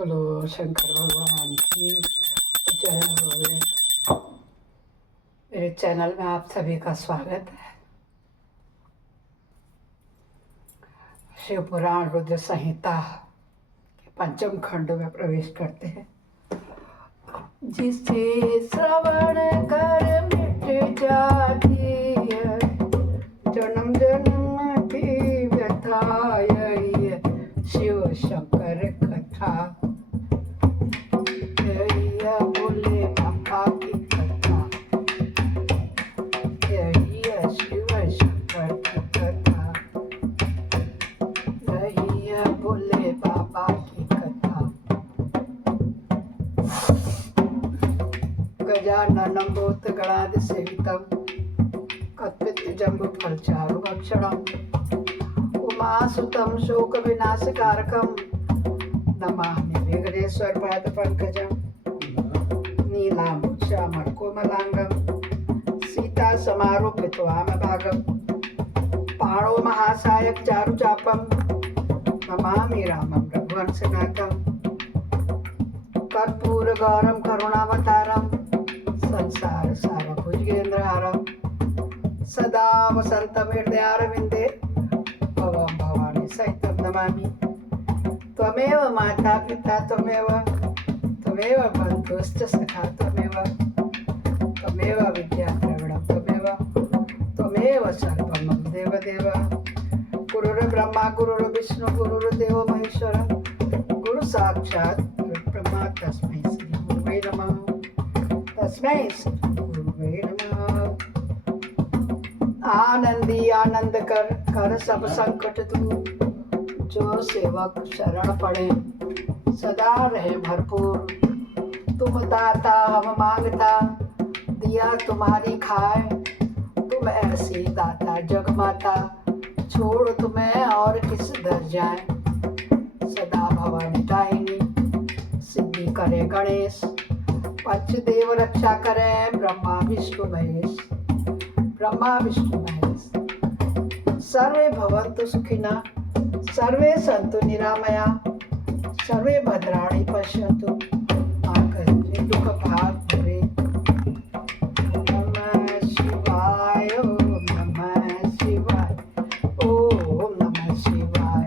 बोलो शंकर भगवान की जय होवे। मेरे चैनल में आप सभी का स्वागत है। शिव पुराण रुद्र संहिता के पंचम खंड में प्रवेश करते हैं। जिसे श्रवण कर मिट जाती है जन्म जन्म की व्यथा, यही है शिव शंकर कथा। यही है भोले बाबा की कथा, यही है शिव शंकर की कथा, यही है भोले बाबा की कथा। गजाननं भूतगणाधिसेवितं कल्पितजम्बुफलचारुभक्षणं उमासुतं शोकविनाशकारकं नमामि विघ्नेश्वरपादपङ्कजं। नीलाम्बुजामर्कोमलाङ्गं सीतासमारोपितवामभागं पाणो महासायक चारुचापं नमामि रामं रघुवंशनाथं। कर्पूरगौरं करुणावतारं संसार सारभुजगेन्द्रहारं सदा वसन्तं हृदयारविन्दे भवं भवानी सहितं नमामि। त्वमेव माता पिता त्वमेव बन्धुश्च सखा त्वमेव विद्या द्रविणं त्वमेव सर्वं मम देवदेव। गुरुर्ब्रह्मा गुरुर्विष्णु गुरुर्देवो महेश्वर गुरु साक्षात् ब्रह्मा तस्मै श्री गुरुवे नमः। तस्मै श्री गुरुवे नमः। आनंदी आनंद कर सब संकट दूर, जो सेवक शरण पड़े सदा रहे भरपूर। तुम दाता हम मांगता, दिया तुम्हारी खाए, तुम ऐसी दाता जगमाता, छोड़ तुम्हें और किस दर जाए। सदा भवानी दायिनी सिद्धि करे गणेश, पंचदेव रक्षा करे ब्रह्मा विष्णु महेश। सर्वे भवन्तु सुखिनः, सर्वे सन्तु निरामया, सर्वे भद्राणि पश्यन्तु मा कश्चित् दुःखभाग् भवेत्। नमः शिवाय ओम नमः शिवाय ओम नमः शिवाय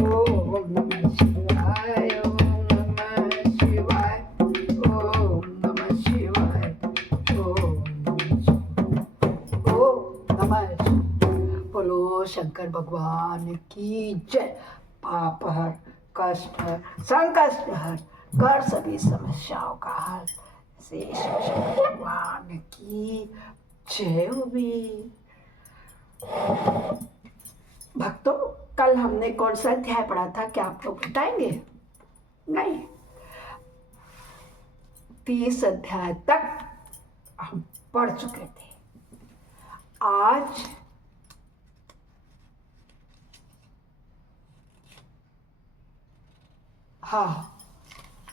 ओम नमः शिवाय ओम नमः शिवाय ओम नमः शिवाय ओम नमः शिवाय। बोलो शंकर भगवान की जय। पाप हर, कष्ट हर, संकष्ट हर, कर सभी समस्याओं का हल। शेष शंकर भगवान की जय होगी। भक्तों, कल हमने कौन सा अध्याय पढ़ा था, क्या आप लोग बताएंगे? नहीं, 30 अध्याय तक हम पढ़ चुके थे। आज हाँ,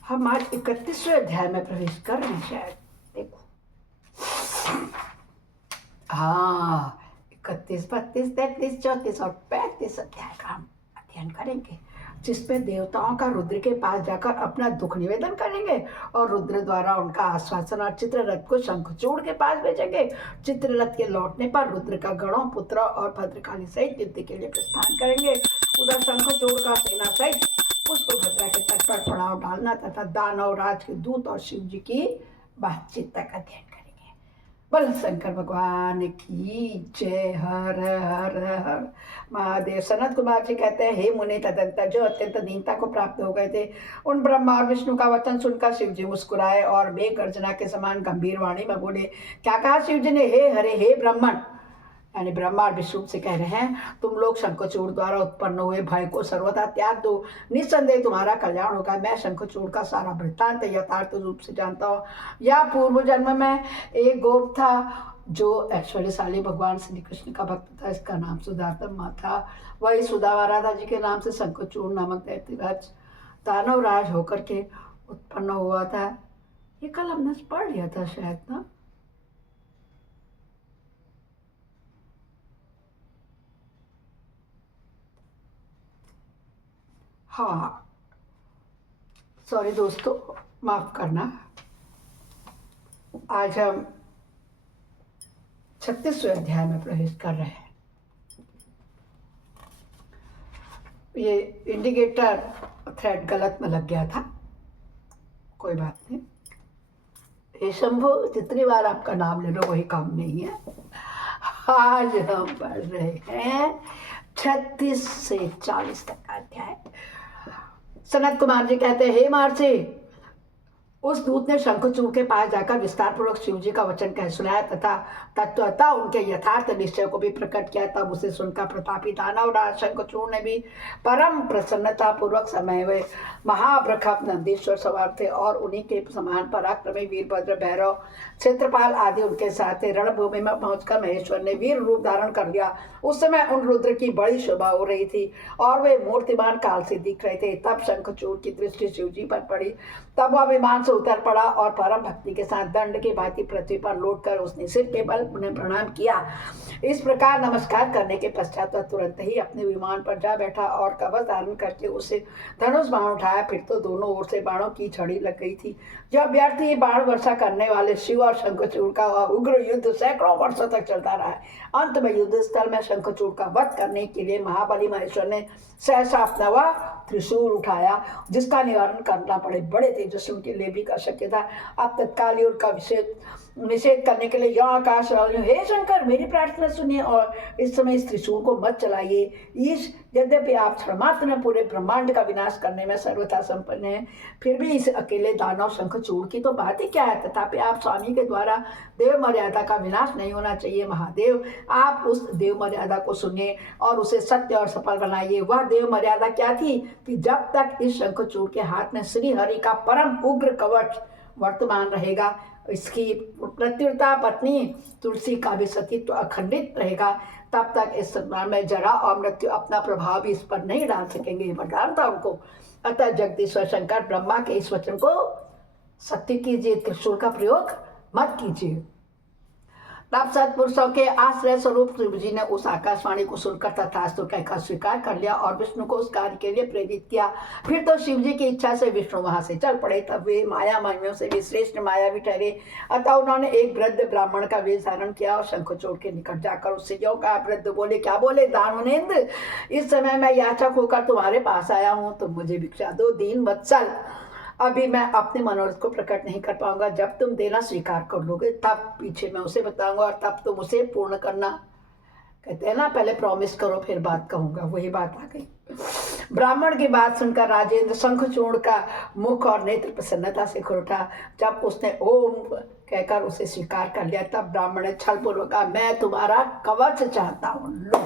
हम आज 31वें अध्याय में प्रवेश कर रहे हैं शायद। देखो, हाँ, 31, 32, 33, 34 और 35 अध्याय का हम अध्ययन करेंगे, जिसमें देवताओं का रुद्र के पास जाकर अपना दुख निवेदन करेंगे और रुद्र द्वारा उनका आश्वासन और चित्ररथ को शंखचूड़ के पास भेजेंगे। चित्ररथ के लौटने पर रुद्र का गणों, पुत्र और भद्रकाली सहित युद्ध के लिए प्रस्थान करेंगे। उधर शंखचूड़ का सेना सहित पुष्पभद्रा के तट पर पड़ाव डालना तथा दानव राज के दूत और शिव जी की बातचीत तक अध्ययन करेंगे। बल शंकर भगवान की जय। हर हर हर महादेव। सनत कुमार जी कहते हैं, हे मुनि, तदंतर जो अत्यंत दीनता को प्राप्त हो गए थे, उन ब्रह्मा और विष्णु का वचन सुनकर शिव जी मुस्कुराए और मेघ गर्जना के समान गंभीर वाणी में बोले। क्या कहा शिव जी ने? हे हरे, हे ब्राह्मण, यानी ब्रह्मा और विष्णु से कह रहे हैं, तुम लोग शंखचूड़ द्वारा उत्पन्न हुए भय को सर्वथा त्याग दो, निस्संदेह तुम्हारा कल्याण होगा। मैं शंखचूड़ का सारा वृत्तांत यथार्थ रूप से जानता हूँ। यह पूर्व जन्म में एक गोप था जो ऐश्वर्यशाली भगवान श्री कृष्ण का भक्त था। इसका नाम सुदामा था। वही सुदामा राधा जी के नाम से शंखचूड़ नामक दैत्यराज दानव राज होकर के उत्पन्न हुआ था। ये कल हमने पढ़ लिया था शायद ना। हाँ, सॉरी दोस्तों, माफ करना। आज हम 36वें अध्याय में प्रवेश कर रहे हैं। ये इंडिकेटर थ्रेड गलत में लग गया था, कोई बात नहीं। हे शंभु, जितनी बार आपका नाम ले लो वही काम नहीं है। आज हम पढ़ रहे हैं 36 से 40 तक का अध्याय। सनत कुमार जी कहते हैं, हे महर्षि, उस दूत ने शंखचूड़ के पास जाकर विस्तार पूर्वक शिव जी का वचन कह सुनाया तथा तत्वतः उनके यथार्थ निश्चय को भी प्रकट किया। तब उसे सुनकर प्रतापी दानव राज शंखचूड़ ने भी परम प्रसन्नता पूर्वक समय हुए महाप्रखप नंदीश्वर सवार थे और उन्हीं के समान पराक्रमी वीरभद्र, भैरव, क्षेत्रपाल आदि उनके साथ थे। रणभूमि में पहुंचकर महेश्वर ने वीर रूप धारण कर लिया। उस समय उन रुद्र की बड़ी शोभा हो रही थी और वे मूर्तिमान काल से दिख रहे थे। तब शंखचूड़ की दृष्टि शिव जी पर पड़ी। तब वह विमान से उतर पड़ा और परम भक्ति के साथ दंड की भांति पृथ्वी पर लौटकर उसने सिर के बल उन्हें प्रणाम किया। इस प्रकार नमस्कार करने के पश्चात वह तुरंत ही अपने विमान पर जा बैठा और कवच धारण करके उसे धनुष बाण उठाया। फिर तो दोनों ओर से बाणों की झड़ी लग गई थी। जब व्यर्थ ही बाण वर्षा करने वाले शिव और शंखचूड़ का उग्र युद्ध सैकड़ों वर्षों तक चलता रहा। अंत में युद्ध स्थल में शंखचूड़ का वध करने के लिए महाबली महेश्वर ने सहसा अपना वह त्रिशूल उठाया, जिसका निवारण करना पड़े। बड़े तेजस्वी के लिए भी कर शक्य था। अब तत्काल ही उनका निषेध करने के लिए यह आकाश वाले, हे शंकर, मेरी प्रार्थना सुनिए और इस समय इस त्रिशूल को मत चलाइए। ईश, यद्यपि आप क्षणमात्र में पूरे ब्रह्मांड का विनाश करने में सर्वथा संपन्न हैं, फिर भी इस अकेले दानव शंखचूड़ की तो बात ही क्या है। तथापि आप स्वामी के द्वारा देव मर्यादा का विनाश नहीं होना चाहिए। महादेव, आप उस देव मर्यादा को सुनिए और उसे सत्य और सफल बनाइए। वह देव मर्यादा क्या थी कि जब तक इस शंखचूड़ के हाथ में श्री हरि का परम उग्र कवच वर्तमान रहेगा, इसकी प्रत्युता पत्नी तुलसी का भी सतीत्व अखंडित रहेगा, तब तक इस संसार में जरा और मृत्यु अपना प्रभाव भी इस पर नहीं डाल सकेंगे। वरदान था उनको। अतः जगदीश्वर शंकर ब्रह्मा के इस वचन को सत्य कीजिए, त्रिशूल का प्रयोग मत कीजिए। तब सत्पुरुषों के आश्रय स्वरूप शिव जी ने उस आकाशवाणी को सुनकर तथास्तु कहकर स्वीकार कर लिया और विष्णु को उस कार्य के लिए प्रेरित किया। फिर तो शिव जी की इच्छा से विष्णु वहां से चल पड़े। तब वे माया महिमियों से भी श्रेष्ठ मायावी ठहरे। अतः उन्होंने एक वृद्ध ब्राह्मण का वेश धारण किया और शंखचूड़ के निकट जाकर उससे यो कहा। वृद्ध बोले, क्या बोले? दानवेंद्र, इस समय मैं याचक होकर तुम्हारे पास आया हूँ, तुम मुझे भिक्षा दो। दीन वत्सल, अभी मैं अपने मनोरथ को प्रकट नहीं कर पाऊंगा। जब तुम देना स्वीकार कर लोगे तब पीछे मैं उसे बताऊंगा और तब तुम उसे पूर्ण करना। कहते हैं ना, पहले प्रॉमिस करो फिर बात कहूंगा, वही बात आ गई। ब्राह्मण की बात सुनकर राजेंद्र शंखचूड़ का मुख और नेत्र प्रसन्नता से खुल उठा। जब उसने ओम कहकर उसे स्वीकार कर लिया तब ब्राह्मण ने छल पूर्वक कहा, मैं तुम्हारा कवच चाहता हूँ। लो,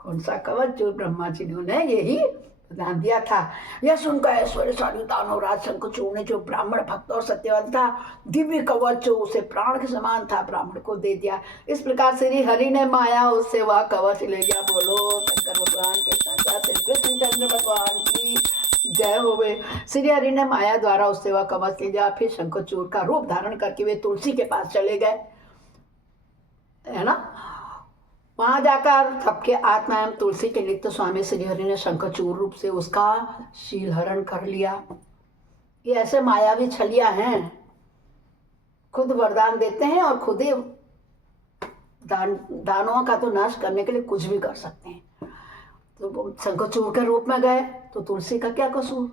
कौन सा कवच? जो ब्रह्मा जी ने उन्हें यही ध्यान दिया था। यह सुनकर ऐश्वर्यशाली दानव राज शंखचूड़ ने, जो ब्राह्मण भक्त और सत्यवान था, दिव्य कवच जो उसे प्राण के समान था, ब्राह्मण को दे दिया। इस प्रकार श्री हरि ने माया उससे वह कवच ले गया। बोलो शंकर भगवान के साथ श्री कृष्णचंद्र भगवान की जय होवे। श्री हरि ने माया द्वारा उससे वह कवच ले लिया। फिर शंखचूड़ का रूप धारण करके वे तुलसी के पास चले गए, है ना। वहां जाकर सबके आत्मा एवं तुलसी के नित्य स्वामी श्रीहरि ने शंखचूड़ रूप से उसका शील हरण कर लिया। ये ऐसे मायावी छलिया हैं, खुद वरदान देते हैं और खुद ही दानवों का तो नाश करने के लिए कुछ भी कर सकते हैं। तो शंखचूड़ के रूप में गए तो तुलसी का क्या कसूर?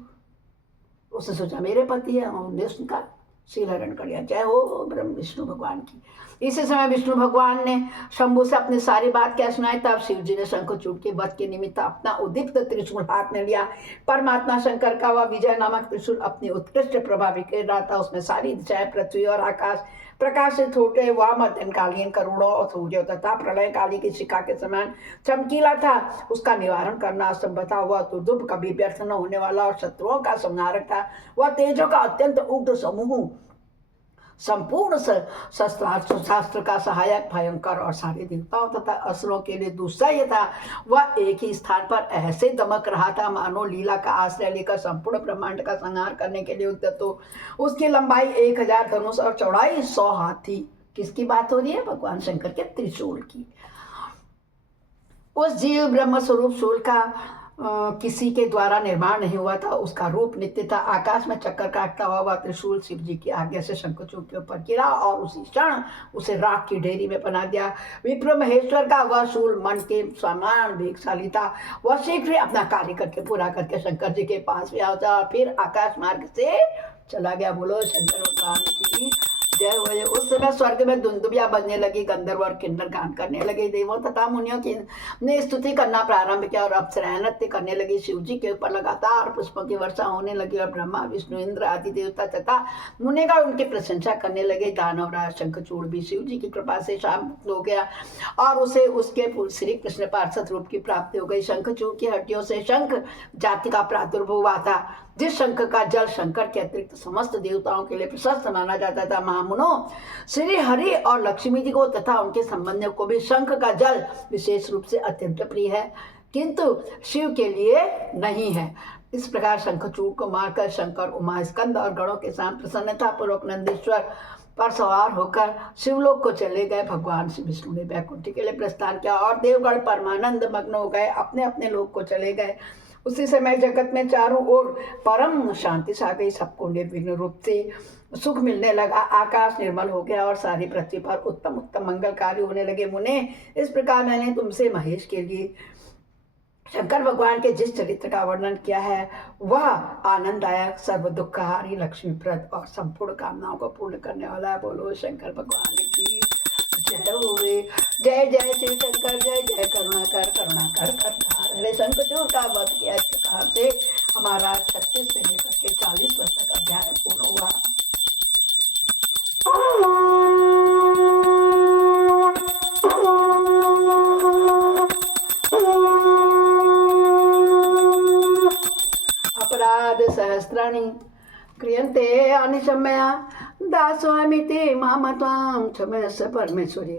उसने सोचा मेरे पति है, उन्होंने उसका शील हरण कर लिया। जय हो ब्रह्म विष्णु भगवान की। इसी समय विष्णु भगवान ने शंभु से अपनी सारी बात क्या सुनाई। तब शिव जी ने शंखचूड़ के वध के निमित्त अपना उद्दीप्त त्रिशूल हाथ में लिया। परमात्मा शंकर का वह विजय नामक त्रिशूल अपनी उत्कृष्ट प्रभा बिखेर रहा था। उसमें सारी दिशाएं, पृथ्वी और आकाश प्रकाशित होते। वह मध्यकालीन करोड़ों और सूर्यों तथा प्रलय काली की शिखा के समान चमकीला था। उसका निवारण करना असंभव था। वह दुर्दुभ, कभी व्यर्थ न होने वाला और शत्रुओं का संहारक था। वह तेजों का अत्यंत उग्र समूह, संपूर्ण शास्त्र का सहायक, भयंकर और सारे देवताओं तथा असुरों के लिए दुस्सह्य था। वह एक ही स्थान पर ऐसे दमक रहा था मानो लीला का आश्रय लेकर संपूर्ण ब्रह्मांड का संहार करने के लिए उद्यत हो। उसकी लंबाई 1000 धनुष और चौड़ाई 100 हाथ थी। किसकी बात हो रही है? भगवान शंकर के त्रिशूल की। उस जीव ब्रह्म स्वरूप शूल का किसी के द्वारा निर्माण नहीं हुआ था, उसका रूप नित्य था। आकाश में चक्कर काटता हुआ वह त्रिशूल शिव जी की आज्ञा से शंखचूड़ के ऊपर गिरा और उसी क्षण उसे राख की ढेरी में बना दिया। विप्र महेश्वर का वह शूल मन के समान वेगशाली था। वह शीघ्र ही अपना कार्य करके पूरा करके शंकर जी के पास भी आता और फिर आकाश मार्ग से चला गया। बोलो शंकर भगवान की जय हो जय। उस समय स्वर्ग में दुंदुबिया बजने लगी, गंधर्व और किन्नर गान करने लगे, देवों तथा मुनियों की ने स्तुति करना प्रारंभ किया और अप्सराएं नृत्य करने लगी। शिव जी के ऊपर लगातार पुष्पों की वर्षा होने लगी और ब्रह्मा विष्णु इंद्र आदि देवता तथा मुनिगण उनकी प्रशंसा करने लगे। दानवराज शंखचूड़ भी शिव जी की कृपा से शांत हो गया और उसे उसके श्री कृष्ण पार्षद रूप की प्राप्ति हो गई। शंखचूड़ की हड्डियों से शंख जाति का प्रादुर्भाव हुआ था। जिस शंख का जल शंकर के अतिरिक्त समस्त देवताओं के लिए प्रशस्त माना जाता था। महामुनों, श्री हरि और लक्ष्मी जी को तथा उनके संबंधियों को भी शंख का जल विशेष रूप से अत्यंत प्रिय है, किंतु शिव के लिए नहीं है। इस प्रकार शंखचूड़ को मारकर शंकर उमा स्कंद और गणों के साथ प्रसन्नता पूर्वक नंदीश्वर पर सवार होकर शिवलोक को चले गए। भगवान श्री विष्णु ने वैकुंठ के लिए प्रस्थान किया और देवगण परमानंद मग्न हो गए, अपने अपने लोक को चले गए। उसी समय जगत में चारों ओर परम शांति छा गई, सबको निर्विघ्न रूप से सुख मिलने लगा। आकाश निर्मल हो गया और सारी पृथ्वी पर उत्तम उत्तम मंगल कार्य होने लगे। मुने, इस प्रकार मैंने तुमसे महेश के लिए शंकर भगवान के जिस चरित्र का वर्णन किया है वह आनंददायक, सर्व दुखहारी, लक्ष्मीप्रद और संपूर्ण कामनाओं को पूर्ण करने वाला है। बोलो शंकर भगवान की जय होवे। जय जय शिव शंकर, जय जय करुणाकर करुणाकर करतार। हरे शंखचूड़ का वध किया। इस प्रकार से हमारा 36 से लेकर के 40 वर्ष तक अध्याय पूर्ण हुआ। अपराध सहस्राणि क्रियन्ते अनिशम्यया दासोऽमिति माम त्वां क्षमस्व परमेश्वरी।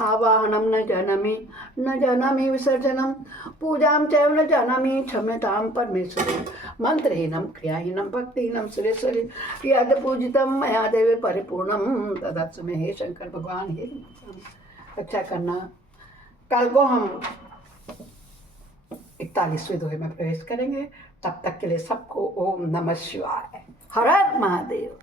आवाहनं न जानामि विसर्जनं पूजां चैव न जानामि क्षम्यतां परमेश्वरी। मंत्रहीनं क्रियाहीनं भक्तिहीनं सुरेश्वरी। यद् पूजितं मया देवी परिपूर्णं तदस्तु मे। हे शंकर भगवान, हे अच्छा करना। कल को हम 41वें दोहे में प्रवेश करेंगे। तब तक के लिए सबको ओम नमः शिवाय। हर हर महादेव।